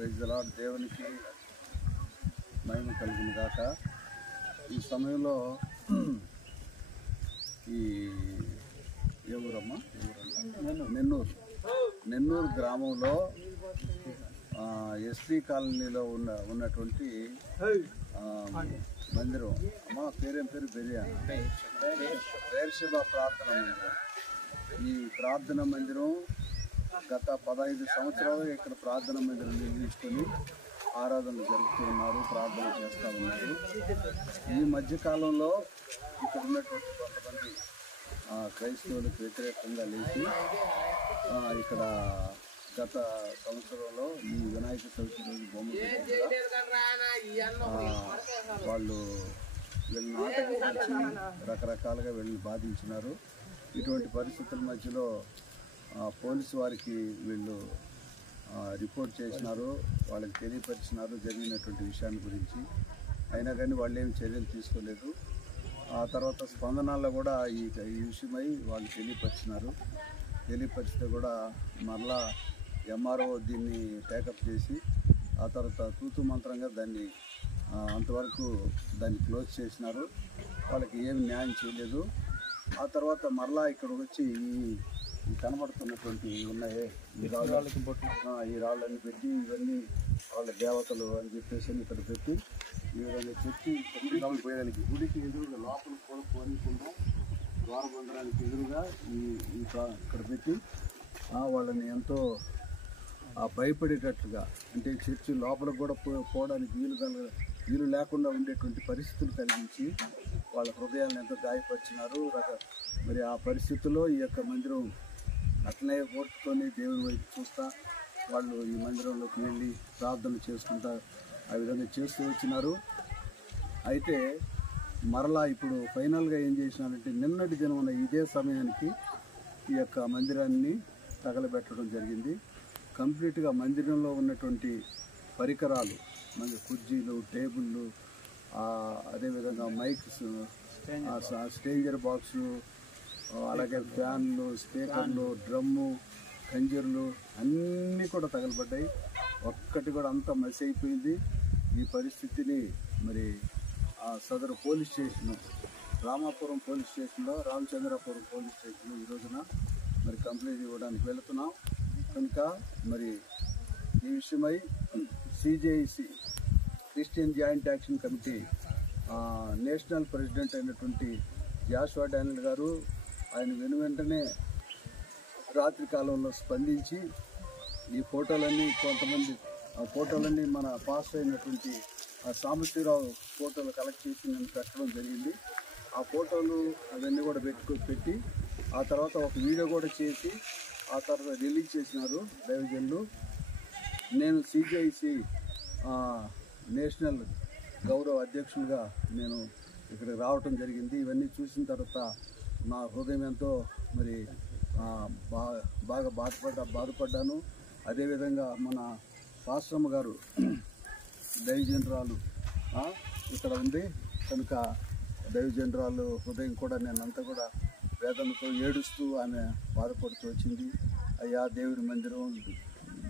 Praise the lord. దేవునికి మహిమ కలుగును గాక. ఈ సమయంలో ఈ ఎవరమ్మా నెన్నూరు గ్రామంలో ఎస్పీ కాలనీలో ఉన్నటువంటి మందిరం, అమ్మా పేరేం పేరు బేర్షెబా ప్రార్థన మందిరం. ఈ ప్రార్థన మందిరం గత 15 సంవత్సరాలుగా ఇక్కడ ప్రార్థన మందిరం నిర్మించుకొని ఆరాధనలు జరుపుతున్నారు, ప్రార్థన చేస్తూ ఉన్నారు. ఈ మధ్యకాలంలో ఇక్కడ ఉన్నటువంటి కొంతమంది క్రైస్తవులకు వ్యతిరేకంగా లేచి ఇక్కడ గత సంవత్సరంలో ఈ వినాయక చవితి రోజు బొమ్మ వాళ్ళు వీళ్ళని ఆటంకించి రకరకాలుగా వీళ్ళని బాధించినారు. ఇటువంటి పరిస్థితుల మధ్యలో పోలీసు వారికి వీళ్ళు రిపోర్ట్ చేసినారు, వాళ్ళకి తెలియపరిచినారు జరిగినటువంటి విషయాన్ని గురించి. అయినా కానీ వాళ్ళు ఏమి చర్యలు తీసుకోలేదు. ఆ తర్వాత స్పందనలో కూడా ఈ విషయమై వాళ్ళు తెలియపరిస్తే కూడా మరలా ఎంఆర్ఓ దీన్ని టేకప్ చేసి ఆ తర్వాత తూతు మంత్రంగా దాన్ని అంతవరకు దాన్ని క్లోజ్ చేసినారు. వాళ్ళకి ఏమి న్యాయం చేయలేదు. ఆ తర్వాత మరలా ఇక్కడ వచ్చి ఈ కనబడుతున్నటువంటి ఉన్నాయి ఈ రాళ్ళని పెట్టి ఇవన్నీ వాళ్ళ దేవతలు అని చెప్పేసి ఇక్కడ పెట్టి ఈ విధంగా చెట్టి గుడికి ఎదురుగా లోపల కూడా పోనీకుండా ద్వారబంధనానికి ఎదురుగా ఇక్కడ పెట్టి వాళ్ళని ఎంతో భయపడేటట్లుగా, అంటే చర్చి లోపలికి కూడా పోవడానికి వీలు లేకుండా ఉండేటువంటి పరిస్థితులు కలిగించి వాళ్ళ హృదయాలను ఎంతో గాయపరిచినారు. మరి ఆ పరిస్థితుల్లో ఈ యొక్క మందిరం అట్లనే ఓర్చుకొని దేవుని వైపు చూస్తా వాళ్ళు ఈ మందిరంలోకి వెళ్ళి ప్రార్థన చేసుకుంటా ఆ విధంగా చేస్తూ వచ్చినారు. అయితే మరలా ఇప్పుడు ఫైనల్గా ఏం చేసినారంటే నిన్నటి దినమున ఇదే సమయానికి ఈ యొక్క మందిరాన్ని తగలబెట్టడం జరిగింది. కంప్లీట్గా మందిరంలో ఉన్నటువంటి పరికరాలు, కుర్చీలు, టేబుళ్ళు, అదేవిధంగా మైక్స్, స్టేంజర్ బాక్సులు, అలాగే ఫ్యాన్లు, స్పీకర్లు, డ్రమ్ము, కంజర్లు అన్నీ కూడా తగలబడ్డాయి. ఒక్కటి కూడా అంతా మసి అయిపోయింది. ఈ పరిస్థితిని మరి సదరు పోలీస్ స్టేషన్, రామాపురం పోలీస్ స్టేషన్లో, రామచంద్రాపురం పోలీస్ స్టేషన్లో ఈ రోజున మరి కంప్లైంట్ ఇవ్వడానికి వెళుతున్నాం. కనుక మరి ఈ విషయమై CJAC Christian joint action committee national president అయినటువంటి జాషువా డానియల్ గారు ఆయన వెంటనే రాత్రి కాలంలో స్పందించి ఈ ఫోటోలన్నీ ఫోటోలన్నీ మన పాస్ అయినటువంటి సాంబశివరావు ఫోటోలు కలెక్ట్ చేసి నేను పెట్టడం జరిగింది. ఆ ఫోటోలు అవన్నీ కూడా పెట్టి ఆ తర్వాత ఒక వీడియో కూడా చేసి ఆ తర్వాత రిలీజ్ చేసినారు దైవజనులు. నేను సిజేఐసి నేషనల్ గౌరవ అధ్యక్షులుగా నేను ఇక్కడికి రావటం జరిగింది. ఇవన్నీ చూసిన తర్వాత నా హృదయం ఎంతో మరి బాగా బాధపడ్డాను. అదేవిధంగా మన పాస్టమ్మ గారు దైవజనరాలు ఇక్కడ ఉంది కనుక దైవజనరాలు హృదయం కూడా నేనంతా కూడా వేదనతో ఏడుస్తూ ఆమె బాధపడుతూ వచ్చింది. అయ్యా, దేవుని మందిరం,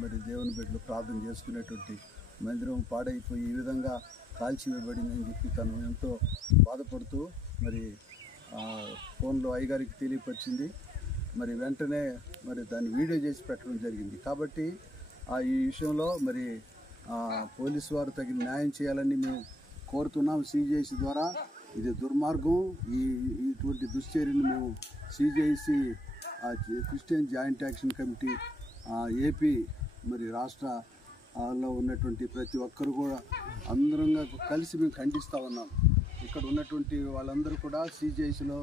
మరి దేవుని బిడ్డలు ప్రార్థన చేసుకునేటువంటి మందిరం పాడైపోయి ఈ విధంగా కాల్చివేయబడింది అని చెప్పి తను ఎంతో బాధపడుతూ మరి ఫోన్లో అయ్యగారికి తెలియపరిచింది. మరి వెంటనే మరి దాన్ని వీడియో చేసి పెట్టడం జరిగింది. కాబట్టి ఈ విషయంలో మరి పోలీసు వారు తగిన న్యాయం చేయాలని మేము కోరుతున్నాం. సిజేఐసి ద్వారా ఇది దుర్మార్గం. ఇటువంటి దుశ్చర్యను మేము CJAC Christian joint action committee AP మరి రాష్ట్రంలో ఉన్నటువంటి ప్రతి ఒక్కరు కూడా అందరం కలిసి మేము ఖండిస్తూ ఉన్నాం. ఇక్కడ ఉన్నటువంటి వాళ్ళందరూ కూడా సిజేఐసిలో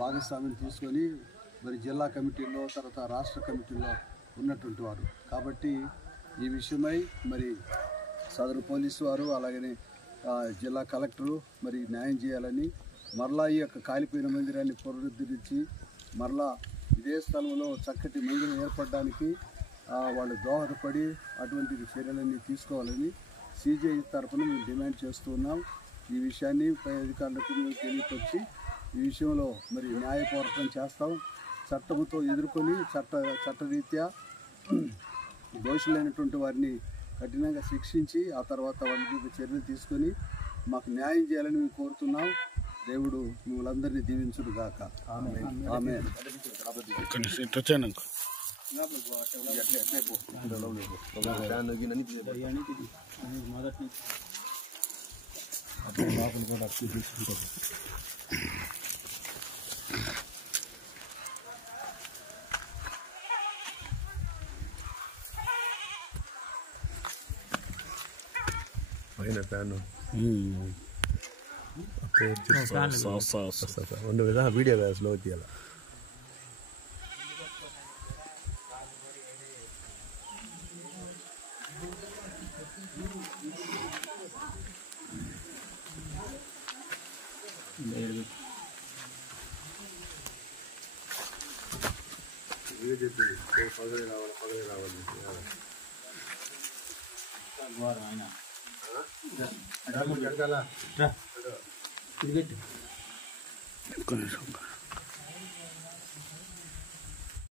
భాగస్వామ్యం తీసుకొని మరి జిల్లా కమిటీలో తర్వాత రాష్ట్ర కమిటీలో ఉన్నటువంటి వారు. కాబట్టి ఈ విషయమై మరి సదరు పోలీసు వారు అలాగనే జిల్లా కలెక్టరు మరి న్యాయం చేయాలని, మరలా ఈ యొక్క కాలిపోయిన మందిరాన్ని పునరుద్ధరించి మరలా ఇదే స్థలంలో చక్కటి మందిరం ఏర్పడడానికి వాళ్ళు దోహదపడి అటువంటి చర్యలన్నీ తీసుకోవాలని సిజేఐ తరఫున మేము డిమాండ్ చేస్తూ ఉన్నాం. ఈ విషయాన్ని పై అధికారులకు మేము తెలియపరిచి ఈ విషయంలో మరి న్యాయ పోరాటం చేస్తాం. చట్టంతో ఎదుర్కొని చట్టరీత్యా దోషులైనటువంటి వారిని కఠినంగా శిక్షించి ఆ తర్వాత వాళ్ళ మీద చర్యలు తీసుకొని మాకు న్యాయం చేయాలని మేము కోరుతున్నాం. దేవుడు మిమ్మల్ని అందరినీ దీవించుడు గాక. ఆమేన్. ಒಂದು ವಿಧ ವಿಡಿಯೋ ಸ್ಲೋ ಇದೆಯಲ್ಲ. ఆయన